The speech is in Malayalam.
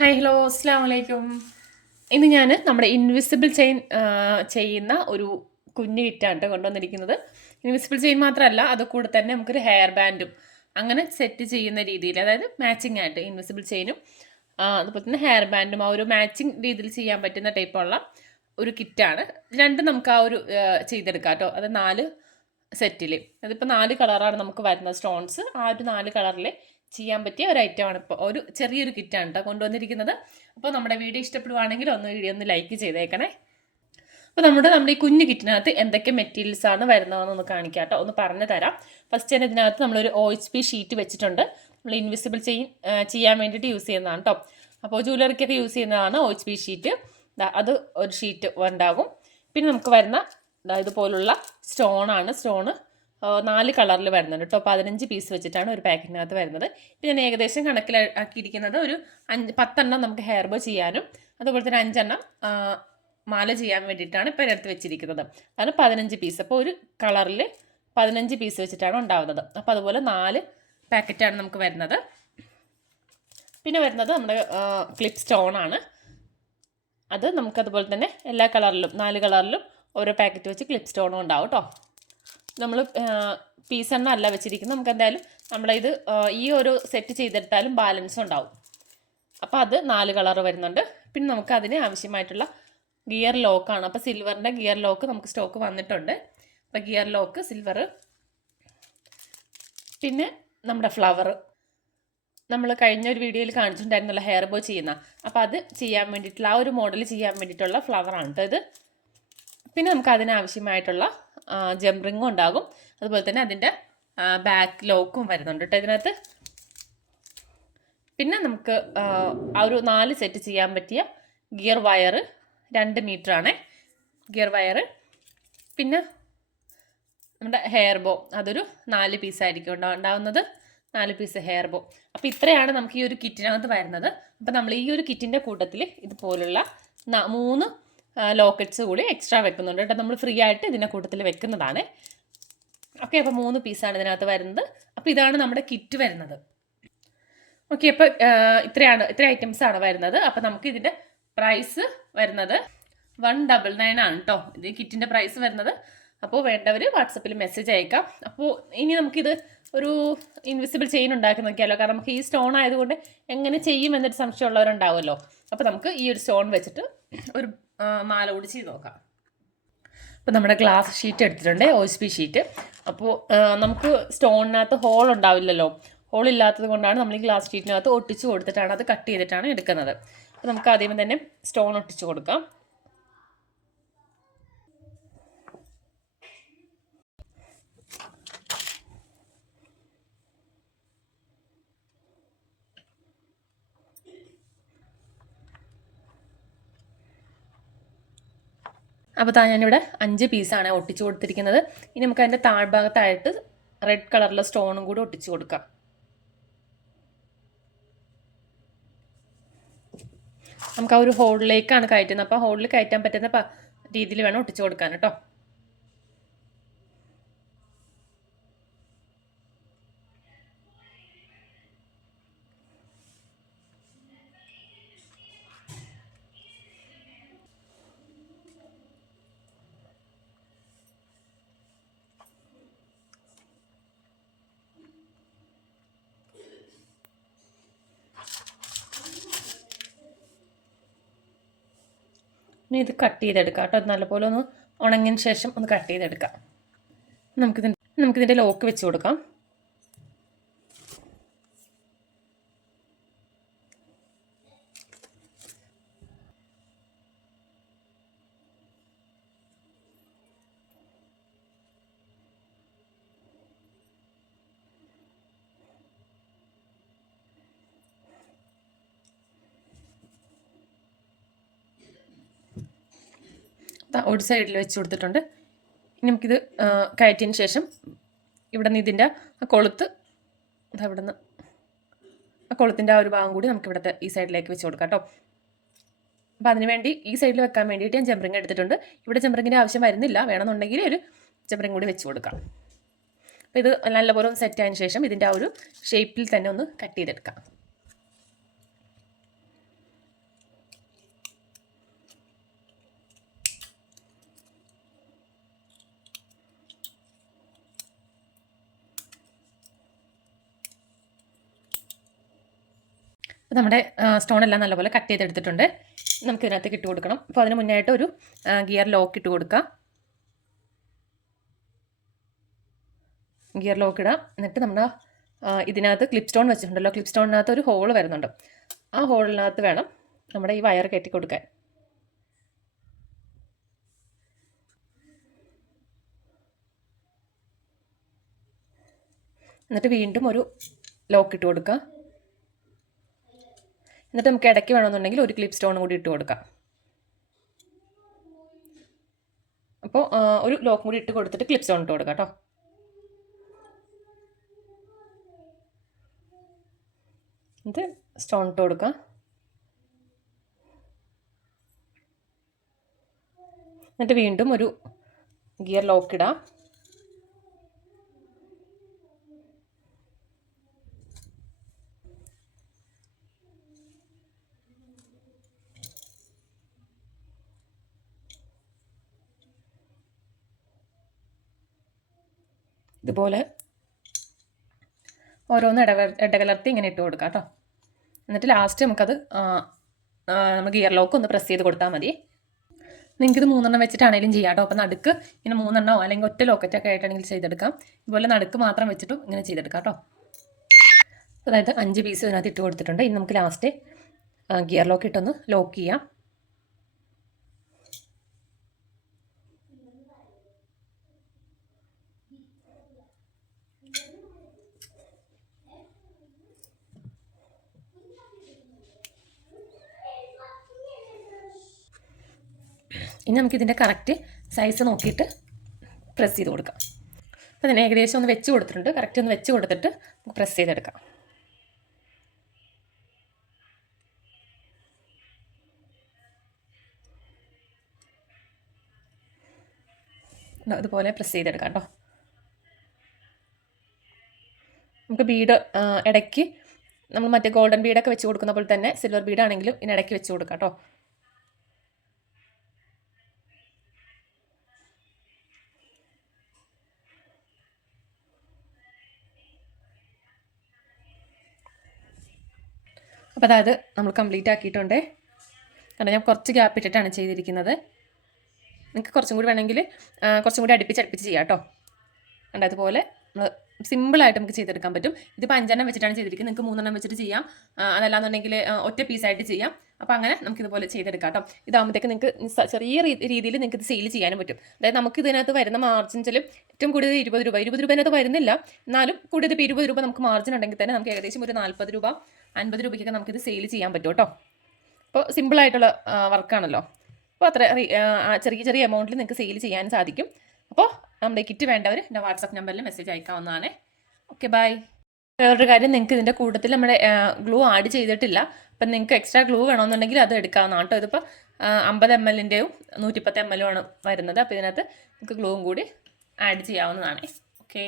ഹായ് ഹലോ അസ്സാം വലൈക്കും. ഇന്ന് ഞാൻ നമ്മുടെ ഇൻവിസിബിൾ ചെയിൻ ചെയ്യുന്ന ഒരു കുഞ്ഞു കിറ്റാണ് കേട്ടോ കൊണ്ടുവന്നിരിക്കുന്നത്. ഇൻവിസിബിൾ ചെയിൻ മാത്രമല്ല, അത് കൂടെ തന്നെ നമുക്കൊരു ഹെയർ ബാൻഡും അങ്ങനെ സെറ്റ് ചെയ്യുന്ന രീതിയിൽ, അതായത് മാച്ചിങ് ആയിട്ട് ഇൻവിസിബിൾ ചെയിനും അതുപോലെ തന്നെ ഹെയർ ബാൻഡും ആ ഒരു മാച്ചിങ് രീതിയിൽ ചെയ്യാൻ പറ്റുന്ന ടൈപ്പുള്ള ഒരു കിറ്റാണ്. രണ്ടും നമുക്ക് ആ ഒരു ചെയ്തെടുക്കാം കേട്ടോ. അത് 4 സെറ്റിൽ, അതിപ്പോൾ 4 കളറാണ് നമുക്ക് വരുന്നത് സ്റ്റോൺസ്. ആ ഒരു 4 കളറിൽ ചെയ്യാൻ പറ്റിയ ഒരു ഐറ്റമാണ് ഇപ്പോൾ ഒരു ചെറിയൊരു കിറ്റാണ് കേട്ടോ കൊണ്ടുവന്നിരിക്കുന്നത്. അപ്പോൾ നമ്മുടെ വീഡിയോ ഇഷ്ടപ്പെടുവാണെങ്കിൽ വീഡിയോ ഒന്ന് ലൈക്ക് ചെയ്തേക്കണേ. അപ്പോൾ നമ്മുടെ ഈ കുഞ്ഞു കിറ്റിനകത്ത് എന്തൊക്കെ മെറ്റീരിയൽസ് ആണ് വരുന്നതെന്നൊന്ന് കാണിക്കാം കേട്ടോ, ഒന്ന് പറഞ്ഞു തരാം. ഫസ്റ്റ് തന്നെ ഇതിനകത്ത് നമ്മളൊരു OHP ഷീറ്റ് വെച്ചിട്ടുണ്ട്. നമ്മൾ ഇൻവിസിബിൾ ചെയ്യാൻ വേണ്ടിയിട്ട് യൂസ് ചെയ്യുന്നതാണ് കേട്ടോ. അപ്പോൾ ജ്വല്ലറിക്കൊക്കെ യൂസ് ചെയ്യുന്നതാണ് OHP ഷീറ്റ്. അത് ഒരു ഷീറ്റ് ഉണ്ടാകും. പിന്നെ നമുക്ക് വരുന്ന ഇതുപോലുള്ള സ്റ്റോണാണ്. സ്റ്റോണ് 4 കളറിൽ വരുന്നുണ്ട് കേട്ടോ. 15 പീസ് വെച്ചിട്ടാണ് ഒരു പാക്കറ്റിനകത്ത് വരുന്നത്. ഇപ്പം ഞാൻ ഏകദേശം കണക്കിലാക്കിയിരിക്കുന്നത് ഒരു 10 എണ്ണം നമുക്ക് ഹെയർ ബോ ചെയ്യാനും അതുപോലെ തന്നെ 5 എണ്ണം മാല ചെയ്യാൻ വേണ്ടിയിട്ടാണ് ഇപ്പം എടുത്ത് വെച്ചിരിക്കുന്നത്. അതാണ് 15 പീസ്. അപ്പോൾ ഒരു കളറിൽ 15 പീസ് വെച്ചിട്ടാണ് ഉണ്ടാവുന്നത്. അപ്പോൾ അതുപോലെ 4 പാക്കറ്റാണ് നമുക്ക് വരുന്നത്. പിന്നെ വരുന്നത് നമ്മുടെ ക്ലിപ്പ് സ്റ്റോണാണ്. അത് നമുക്കതുപോലെ തന്നെ എല്ലാ കളറിലും 4 കളറിലും ഓരോ പാക്കറ്റ് വെച്ച് ക്ലിപ്പ് സ്റ്റോണും ഉണ്ടാവും കേട്ടോ. നമ്മൾ പീസെണ്ണ അല്ല വെച്ചിരിക്കുന്നത്. നമുക്ക് എന്തായാലും നമ്മളിത് ഈ ഒരു സെറ്റ് ചെയ്തെടുത്താലും ബാലൻസ് ഉണ്ടാവും. അപ്പോൾ അത് 4 കളർ വരുന്നുണ്ട്. പിന്നെ നമുക്ക് അതിന് ആവശ്യമായിട്ടുള്ള ഗിയർ ലോക്കാണ്. അപ്പോൾ സിൽവറിൻ്റെ ഗിയർ ലോക്ക് നമുക്ക് സ്റ്റോക്ക് വന്നിട്ടുണ്ട്. അപ്പോൾ ഗിയർ ലോക്ക് സിൽവർ. പിന്നെ നമ്മുടെ ഫ്ലവർ നമ്മൾ കഴിഞ്ഞ ഒരു വീഡിയോയിൽ കാണിച്ചിട്ടുണ്ടായിരുന്നുള്ള ഹെയർ ബോ ചെയ്യുന്ന, അപ്പോൾ അത് ചെയ്യാൻ വേണ്ടിയിട്ടുള്ള ആ ഒരു മോഡൽ ചെയ്യാൻ വേണ്ടിയിട്ടുള്ള ഫ്ലവറാണ് കേട്ടോ ഇത്. പിന്നെ നമുക്ക് അതിനാവശ്യമായിട്ടുള്ള ജംറിങ്ങും ഉണ്ടാകും. അതുപോലെ തന്നെ അതിൻ്റെ ബാക്ക് ലോക്കും വരുന്നുണ്ട് കേട്ടോ ഇതിനകത്ത്. പിന്നെ നമുക്ക് ആ ഒരു 4 സെറ്റ് ചെയ്യാൻ പറ്റിയ ഗിയർ വയർ 2 മീറ്ററാണ് ഗിയർ വയർ. പിന്നെ നമ്മുടെ ഹെയർ ബോ അതൊരു 4 പീസായിരിക്കും ഉണ്ടാവുന്നത്. 4 പീസ് ഹെയർ ബോ. അപ്പോൾ ഇത്രയാണ് നമുക്ക് ഈ ഒരു കിറ്റിനകത്ത് വരുന്നത്. അപ്പോൾ നമ്മൾ ഈ ഒരു കിറ്റിൻ്റെ കൂട്ടത്തിൽ ഇതുപോലുള്ള 3 ലോക്കറ്റ്സ് കൂടി എക്സ്ട്രാ വെക്കുന്നുണ്ട് കേട്ടോ. നമ്മൾ ഫ്രീ ആയിട്ട് ഇതിൻ്റെ കൂട്ടത്തിൽ വെക്കുന്നതാണ്. ഓക്കെ, അപ്പോൾ 3 പീസാണ് ഇതിനകത്ത് വരുന്നത്. അപ്പോൾ ഇതാണ് നമ്മുടെ കിറ്റ് വരുന്നത്. ഓക്കെ, അപ്പോൾ ഇത്ര ഐറ്റംസ് ആണ് വരുന്നത്. അപ്പോൾ നമുക്ക് ഇതിൻ്റെ പ്രൈസ് വരുന്നത് 199 ആണ് കേട്ടോ. ഇത് കിറ്റിൻ്റെ പ്രൈസ് വരുന്നത്. അപ്പോൾ വേണ്ടവർ വാട്സപ്പിൽ മെസ്സേജ് അയക്കാം. അപ്പോൾ ഇനി നമുക്കിത് ഒരു ഇൻവിസിബിൾ ചെയിൻ ഉണ്ടാക്കി നോക്കിയാലോ. കാരണം നമുക്ക് ഈ സ്റ്റോൺ ആയതുകൊണ്ട് എങ്ങനെ ചെയ്യും എന്നൊരു സംശയമുള്ളവരുണ്ടാവുമല്ലോ. അപ്പോൾ നമുക്ക് ഈ ഒരു സ്റ്റോൺ വെച്ചിട്ട് ഒരു മാല കൂടി ചെയ്ത് നോക്കാം. അപ്പോൾ നമ്മുടെ ഗ്ലാസ് ഷീറ്റ് എടുത്തിട്ടുണ്ട്, OHP ഷീറ്റ്. അപ്പോൾ നമുക്ക് സ്റ്റോണിനകത്ത് ഹോൾ ഉണ്ടാവില്ലല്ലോ. ഹോൾ ഇല്ലാത്തത് കൊണ്ടാണ് നമ്മൾ ഈ ഗ്ലാസ് ഷീറ്റിനകത്ത് ഒട്ടിച്ച് കൊടുത്തിട്ടാണ് അത് കട്ട് ചെയ്തിട്ടാണ് എടുക്കുന്നത്. അപ്പോൾ നമുക്ക് ആദ്യമേ തന്നെ സ്റ്റോൺ ഒട്ടിച്ച് കൊടുക്കാം. അപ്പോൾ ഞാനിവിടെ 5 പീസാണ് ഒട്ടിച്ച് കൊടുത്തിരിക്കുന്നത്. ഇനി നമുക്ക് അതിൻ്റെ താഴ്ഭാഗത്തായിട്ട് റെഡ് കളറിലെ സ്റ്റോണും കൂടി ഒട്ടിച്ച് കൊടുക്കാം. നമുക്ക് ആ ഒരു ഹോളിലേക്കാണ് കയറ്റുന്നത്. അപ്പോൾ ഹോളിൽ കയറ്റാൻ പറ്റുന്ന രീതിയിൽ വേണം ഒട്ടിച്ച് കൊടുക്കാൻ കേട്ടോ. ഇനി ഇത് കട്ട് ചെയ്തെടുക്കാം കേട്ടോ. നല്ലപോലെ ഒന്ന് ഉണങ്ങിയതിന് ശേഷം ഒന്ന് കട്ട് ചെയ്തെടുക്കാം. നമുക്കിതിൻ്റെ ലോക്ക് വെച്ച് കൊടുക്കാം. ഒരു സൈഡിൽ വെച്ച് കൊടുത്തിട്ടുണ്ട്. ഇനി നമുക്കിത് കയറ്റിയതിന് ശേഷം ഇവിടെ നിന്ന് ഇതിൻ്റെ കൊളുത്ത് ഇവിടെ നിന്ന് കൊളുത്തിൻ്റെ ആ ഒരു ഭാഗം കൂടി നമുക്ക് ഇവിടുത്തെ ഈ സൈഡിലേക്ക് വെച്ച് കൊടുക്കാം കേട്ടോ. അപ്പോൾ അതിനുവേണ്ടി ഈ സൈഡിൽ വെക്കാൻ വേണ്ടിയിട്ട് ഞാൻ ജംറിങ് എടുത്തിട്ടുണ്ട്. ഇവിടെ ജംറിങ്ങിൻ്റെ ആവശ്യം വരുന്നില്ല. വേണമെന്നുണ്ടെങ്കിൽ ഒരു ജംറിങ് കൂടി വെച്ച് കൊടുക്കാം. അപ്പോൾ ഇത് നല്ലപോലെ ഒന്ന് സെറ്റ് ആയതിനു ശേഷം ഇതിൻ്റെ ആ ഒരു ഷേപ്പിൽ തന്നെ ഒന്ന് കട്ട് ചെയ്തെടുക്കാം. നമ്മുടെ സ്റ്റോൺ എല്ലാം നല്ലപോലെ കട്ട് ചെയ്തെടുത്തിട്ടുണ്ട്. നമുക്ക് ഇതിനകത്തേക്ക് ഇട്ട് കൊടുക്കണം. അപ്പോൾ അതിന് മുന്നായിട്ട് ഒരു ഗിയർ ലോക്ക് ഇട്ട് കൊടുക്കുക. ഗിയർ ലോക്ക് ഇടാം. എന്നിട്ട് നമ്മുടെ ഇതിനകത്ത് ക്ലിപ്പ് സ്റ്റോൺ വെച്ചിട്ടുണ്ടല്ലോ, ക്ലിപ്പ് സ്റ്റോണിനകത്ത് ഒരു ഹോൾ വരുന്നുണ്ട്. ആ ഹോളിനകത്ത് വേണം നമ്മുടെ ഈ വയർ കെട്ടി കൊടുക്കാൻ. എന്നിട്ട് വീണ്ടും ഒരു ലോക്ക് ഇട്ട് കൊടുക്കുക. എന്നിട്ട് നമുക്ക് ഇടയ്ക്ക് വേണമെന്നുണ്ടെങ്കിൽ ഒരു ക്ലിപ്പ് സ്റ്റോൺ കൂടി ഇട്ട് കൊടുക്കാം. അപ്പോൾ ഒരു ലോക്കും കൂടി ഇട്ട് കൊടുത്തിട്ട് ക്ലിപ്പ് സ്റ്റോൺ ഇട്ട് കൊടുക്കാം കേട്ടോ. ഇത് സ്റ്റോൺ ഇട്ട് കൊടുക്കാം. എന്നിട്ട് വീണ്ടും ഒരു ഗിയർ ലോക്ക് ഇടാം. ഇതുപോലെ ഓരോന്ന് ഇടകലർത്തി ഇങ്ങനെ ഇട്ട് കൊടുക്കാം കേട്ടോ. എന്നിട്ട് ലാസ്റ്റ് നമുക്കത് നമ്മൾ ഗിയർ ലോക്ക് ഒന്ന് പ്രസ് ചെയ്ത് കൊടുത്താൽ മതി. നിങ്ങൾക്കിത് 3 വെച്ചിട്ടാണെങ്കിലും ചെയ്യാം കേട്ടോ. അപ്പോൾ നടുക്ക് ഇങ്ങനെ 3 അല്ലെങ്കിൽ ഒറ്റ ലോക്കറ്റൊക്കെ ആയിട്ടാണെങ്കിൽ ചെയ്തെടുക്കാം. ഇതുപോലെ നടുക്ക് മാത്രം വെച്ചിട്ടും ഇങ്ങനെ ചെയ്തെടുക്കാം കേട്ടോ. അതായത് 5 പീസ് ഇതിനകത്ത് ഇട്ട് കൊടുത്തിട്ടുണ്ട്. ഇനി നമുക്ക് ലാസ്റ്റ് ഗിയർ ലോക്ക് ഇട്ടൊന്ന് ലോക്ക് ചെയ്യാം. ഇനി നമുക്കിതിൻ്റെ കറക്റ്റ് സൈസ് നോക്കിയിട്ട് പ്രസ് ചെയ്ത് കൊടുക്കാം. അപ്പോൾ അതിന് ഏകദേശം ഒന്ന് വെച്ച് കൊടുത്തിട്ടുണ്ട്. കറക്റ്റ് ഒന്ന് വെച്ച് കൊടുത്തിട്ട് നമുക്ക് പ്രസ് ചെയ്തെടുക്കാം. അതുപോലെ പ്രസ് ചെയ്തെടുക്കാം കേട്ടോ. നമുക്ക് ബീഡ് ഇടയ്ക്ക് നമ്മൾ മറ്റേ ഗോൾഡൻ ബീഡൊക്കെ വെച്ച് കൊടുക്കുന്ന പോലെ തന്നെ സിൽവർ ബീഡാണെങ്കിലും ഇതിനിടയ്ക്ക് വെച്ച് കൊടുക്കാം കേട്ടോ. അപ്പോൾ അതായത് നമ്മൾ കംപ്ലീറ്റ് ആക്കിയിട്ടുണ്ട്. കാരണം ഞാൻ കുറച്ച് ഗ്യാപ്പ് ഇട്ടിട്ടാണ് ചെയ്തിരിക്കുന്നത്. നിങ്ങൾക്ക് കുറച്ചും കൂടി വേണമെങ്കിൽ കുറച്ചും കൂടി അടുപ്പിച്ച് ചെയ്യാം കേട്ടോ. കണ്ട അതുപോലെ നമ്മൾ സിമ്പിളായിട്ട് നമുക്ക് ചെയ്തെടുക്കാൻ പറ്റും. ഇതിപ്പോൾ 5 വെച്ചിട്ടാണ് ചെയ്തിരിക്കുന്നത്. നിങ്ങൾക്ക് 3 വെച്ചിട്ട് ചെയ്യാം. അതല്ലാന്നുണ്ടെങ്കിൽ ഒറ്റ പീസായിട്ട് ചെയ്യാം. അപ്പോൾ അങ്ങനെ നമുക്കിതുപോലെ ചെയ്തെടുക്കാം കേട്ടോ. ഇതാകുമ്പോഴത്തേക്ക് നിങ്ങൾക്ക് ചെറിയ രീതിയിൽ നിങ്ങൾക്ക് ഇത് സെയിൽ ചെയ്യാനും പറ്റും. അതായത് നമുക്ക് ഇതിനകത്ത് വരുന്ന മാർജിൻസിലും ഏറ്റവും കൂടുതൽ 20 രൂപ ഇതിനകത്ത് വരുന്നില്ല. എന്നാലും കൂടുതൽ ഇപ്പോൾ 20 രൂപ നമുക്ക് മാർജിൻ ഉണ്ടെങ്കിൽ തന്നെ നമുക്ക് ഏകദേശം ഒരു 40 രൂപ 50 രൂപയ്ക്കൊക്കെ നമുക്കിത് സെയിൽ ചെയ്യാൻ പറ്റും കേട്ടോ. അപ്പോൾ സിമ്പിളായിട്ടുള്ള വർക്കാണല്ലോ. അപ്പോൾ അത്ര ചെറിയ എമൗണ്ടിൽ നിങ്ങൾക്ക് സെയിൽ ചെയ്യാൻ സാധിക്കും. അപ്പോൾ നമ്മുടെ കിറ്റ് വേണ്ടവർ എൻ്റെ വാട്സാപ്പ് നമ്പറിൽ മെസ്സേജ് അയക്കാവുന്നതാണ്. Okay bye. വേറൊരു കാര്യം, നിങ്ങൾക്ക് ഇതിൻ്റെ കൂട്ടത്തിൽ നമ്മുടെ ഗ്ലൂ ആഡ് ചെയ്തിട്ടില്ല. അപ്പം നിങ്ങൾക്ക് എക്സ്ട്രാ ഗ്ലൂ വേണമെന്നുണ്ടെങ്കിൽ അത് എടുക്കാവുന്നതാണ് കേട്ടോ. ഇതിപ്പോൾ 50 ml-ൻ്റെയും 110 ml ആണ് വരുന്നത്. അപ്പോൾ ഇതിനകത്ത് നിങ്ങൾക്ക് ഗ്ലൂവും കൂടി ആഡ് ചെയ്യാവുന്നതാണ്. ഓക്കെ.